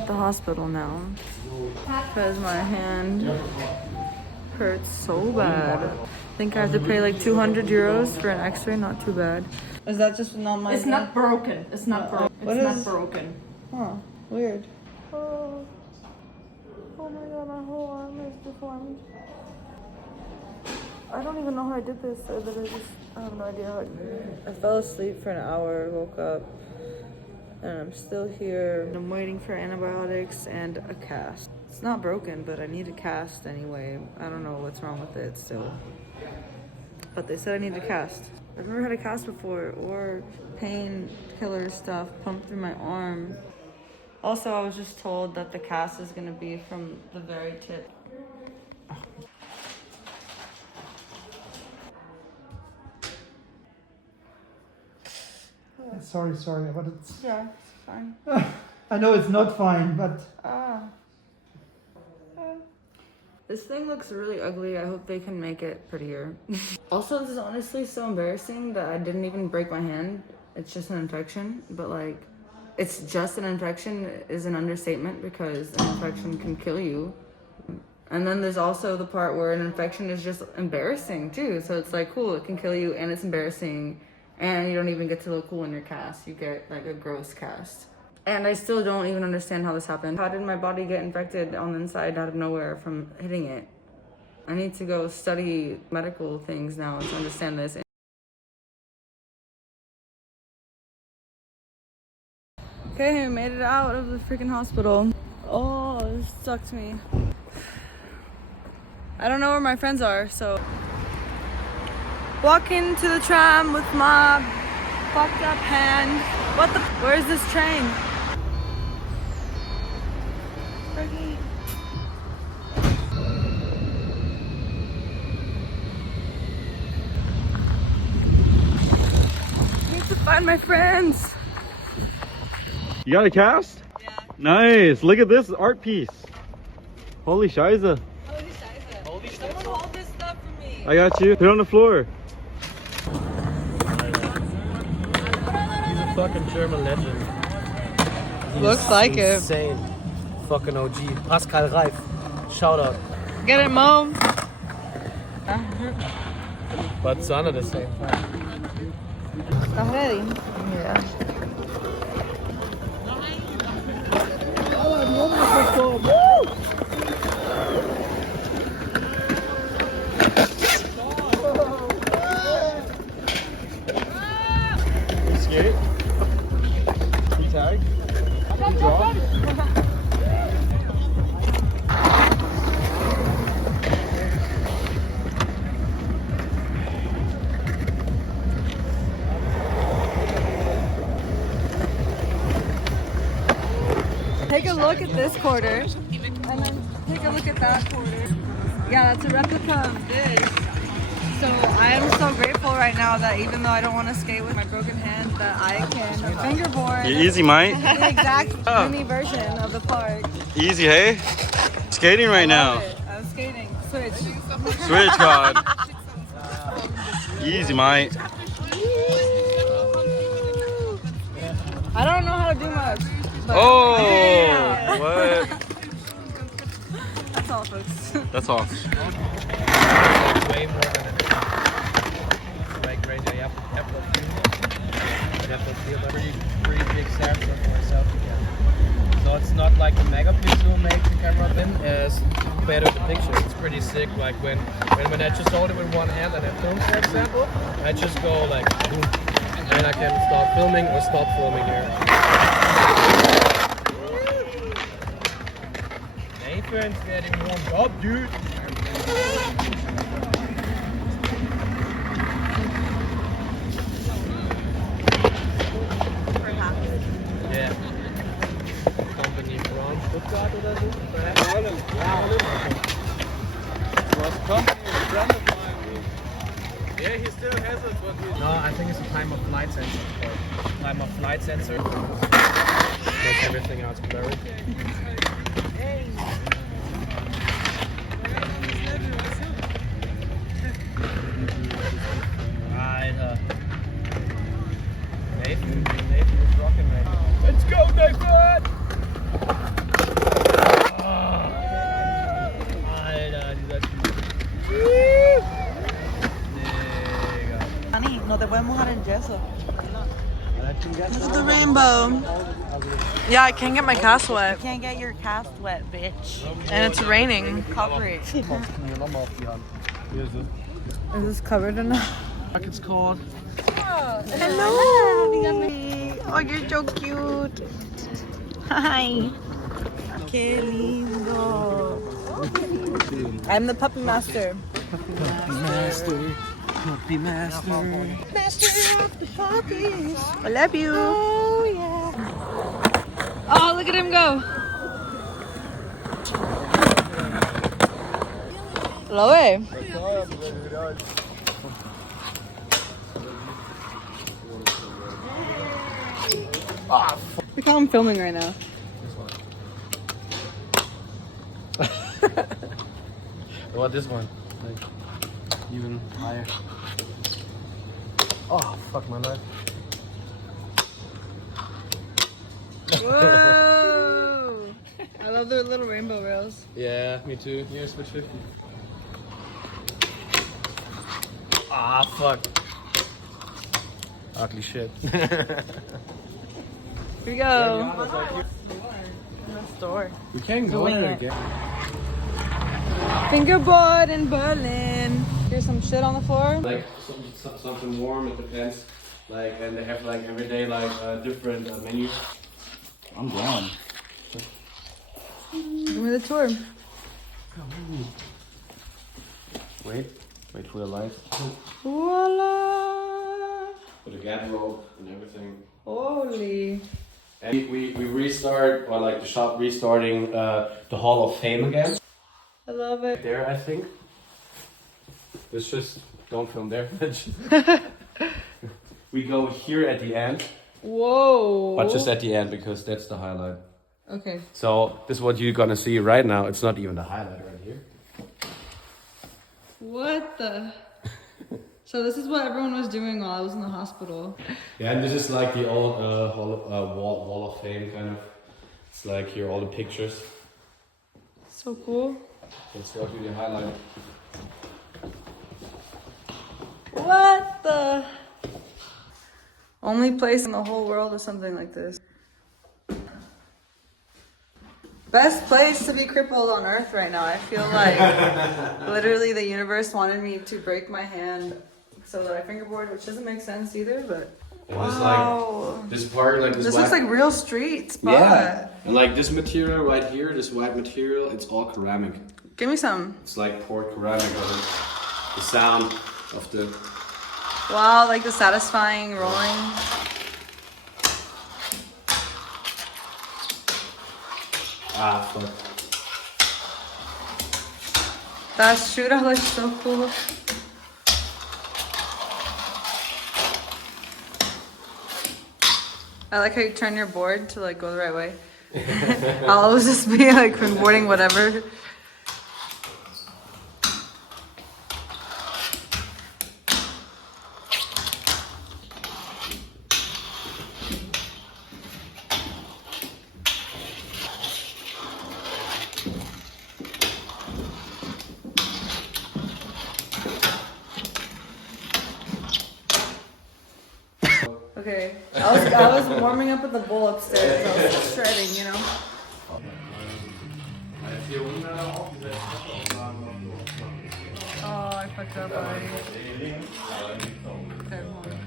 at the hospital now because my hand hurts so bad. I think I have to pay like 200 euros for an x-ray, not too bad. Is that just not my... It's not broken. It's not broken. It's not broken. Huh, weird. Oh my god, my whole arm is deformed. I don't even know how I did this. I have no idea how I did it. I fell asleep for an hour, woke up, and I'm still here. I'm waiting for antibiotics and a cast. It's not broken, but I need a cast anyway. I don't know what's wrong with it still. But they said I need a cast. I've never had a cast before, or painkiller stuff pumped through my arm. Also, I was just told that the cast is gonna be from the very tip. Sorry, but it's... Yeah, it's fine. I know it's not fine, but... This thing looks really ugly. I hope they can make it prettier. Also, this is honestly so embarrassing that I didn't even break my hand. It's just an infection, but like, it's just an infection is an understatement because an infection can kill you. And then there's also the part where an infection is just embarrassing too. So it's like, cool, it can kill you and it's embarrassing and you don't even get to look cool in your cast. You get like a gross cast. And I still don't even understand how this happened. How did my body get infected on the inside out of nowhere from hitting it? I need to go study medical things now to understand this. Okay, I made it out of the freaking hospital. Oh, this sucked me. I don't know where my friends are, so. Walking to the tram with my fucked up hand. What the, where's this train? Fergie. I need to find my friends. You got a cast? Yeah. Nice. Look at this art piece. Holy Scheiße. Holy shit. Someone hold this stuff for me. I got you. Put it on the floor. He's a fucking German legend. Looks like it. Insane. Fucking OG. Pascal Reif. Shout out. Get it, Mom. But son at the same time. I'm ready. Yeah. Skate. Good tag. Good draw. Take a look at this quarter, and then take a look at that quarter. Yeah, that's a replica of this. So I am so grateful right now that even though I don't want to skate with my broken hand, that I can fingerboard. Easy, mate. The exact mini version of the park. Easy, hey? Skating right now. I'm skating. Switch. Switch, God. Easy, mate. I don't know how to do much. Oh, what? That's all, folks. That's all. Way more than it is. Like right there, you have to feel every pretty big snapshot for myself again. So it's not like the megapixel makes the camera thin, it's better the picture. It's pretty sick. Like when I just hold it with one hand and I film, for example, I just go like boom, and I can start filming or stop filming here. Nathan's getting warmed up, dude. Yeah. Company from Stuttgart oder so? Was company, a friend of mine. Yeah, he still has it, but he... No, I think it's a time of flight sensor. Time of flight sensor. Makes everything else blurry. Alter. Nathan is rocking right now. Let's go, Nathan! Jessa. Look at the rainbow. Yeah, I can't get my cast wet. Can't get your cast wet, bitch. And it's raining. Cover it. Is this covered enough? Like it's called. Hello. Oh, you're so cute. Hi. Que lindo. I'm the puppy master. Puppy master. Master of the puppies. I love you. Oh, yeah. Oh, look at him go. Loe. Look how I'm filming right now. What about this one? Like even higher. Oh fuck my life. Whoa! I love the little rainbow rails. Yeah, me too. Here's switch 50. Ah fuck. Ugly shit. Here we go. Store. We can go there again. Fingerboard in Berlin. Here's some shit on the floor. Like something warm, it depends. Like, and they have like every day like different menus. I'm down. Give me the tour. Wait for the lights. Voila! With a gap rope and everything. Holy. And we restart, or like the shop restarting the Hall of Fame again. I love it. There, I think. It's just, don't film there. We go here at the end. Whoa. But just at the end, because that's the highlight. Okay. So this is what you're gonna see right now. It's not even the highlight right here. What the? So this is what everyone was doing while I was in the hospital. Yeah, and this is like the old wall of Fame kind of. It's like here all the pictures. So cool. Let's go to the highlight. What the? Only place in the whole world with something like this. Best place to be crippled on earth right now. I feel like literally the universe wanted me to break my hand so that I fingerboard, which doesn't make sense either, but wow. Like this part, like this looks like real street spot. Yeah, and like this material right here, this white material, it's all ceramic. Give me some. It's like poured ceramic on it. The sound of the... Wow, like the satisfying rolling. Ah, fuck. That shooter looks so cool. I like how you turn your board to like go the right way. I'll always just be like boarding whatever. Okay, I was warming up at the bowl upstairs. I was shredding, you know. Oh, I fucked up already. Okay, hold on.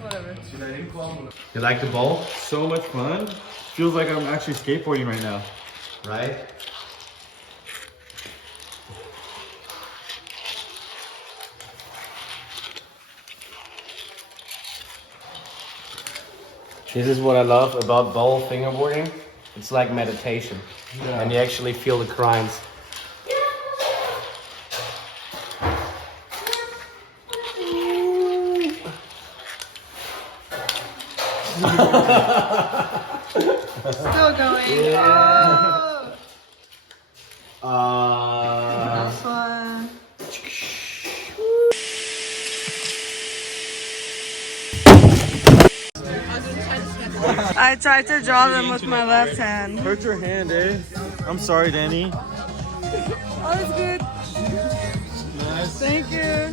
Whatever. You like the bowl? So much fun. Feels like I'm actually skateboarding right now. Right? This is what I love about bowl fingerboarding. It's like meditation. Yeah. And you actually feel the grinds. Still going. Yeah. Oh. That's one. I tried to draw them with my left hand. Hurt your hand, eh? I'm sorry, Dani. Oh, it's good. Nice. Thank you.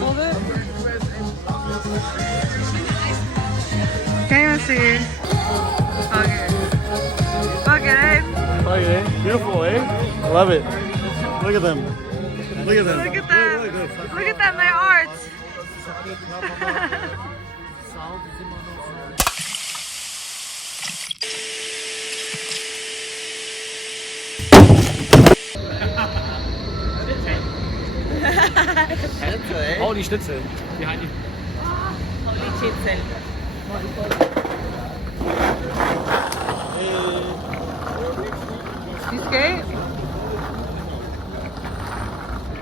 Hold it. Can't even see. Okay. Okay. Okay, beautiful, eh? Love it. Look at them. Look at them. Look at them. Look at them, my art. Hau die Schnitzel. Die Heidi. Holy Schnitzel. You skate?